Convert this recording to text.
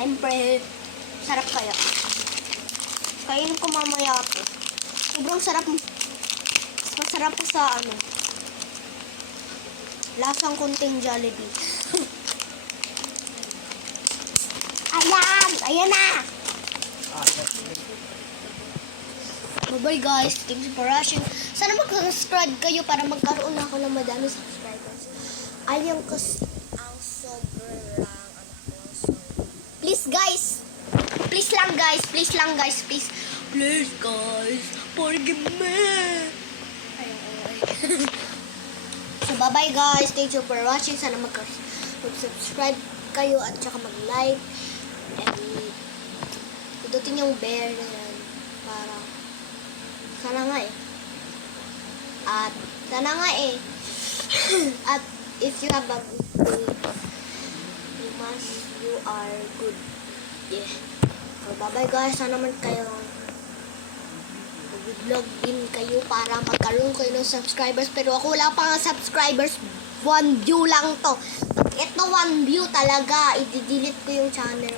Siyempre, sarap kaya. Kainin ko mamaya ito. Sobrang sarap. Masarap po sa ano. Lasang kunting Jollibee. Ayan! Ayan na! Bye-bye guys. Thank you for watching. Sana mag-subscribe kayo para magkaroon ako ng madami subscribers. Alam ko ang sobrang please guys. Please lang guys. Please lang guys. Please. Please guys. Forgive me. So bye-bye guys. Thank you for watching. Sana mag-subscribe kayo at saka mag-like. And pindutin yung bell na yan para sana nga eh. At sana nga eh. At if you have a good day, you are good. Yeah. So bye-bye guys. Sana naman kayo mag-vlog din kayo para magkaroon kayo ng subscribers. Pero ako wala pa nga subscribers. 1 view lang to. Ito 1 view talaga. I-delete ko yung channel.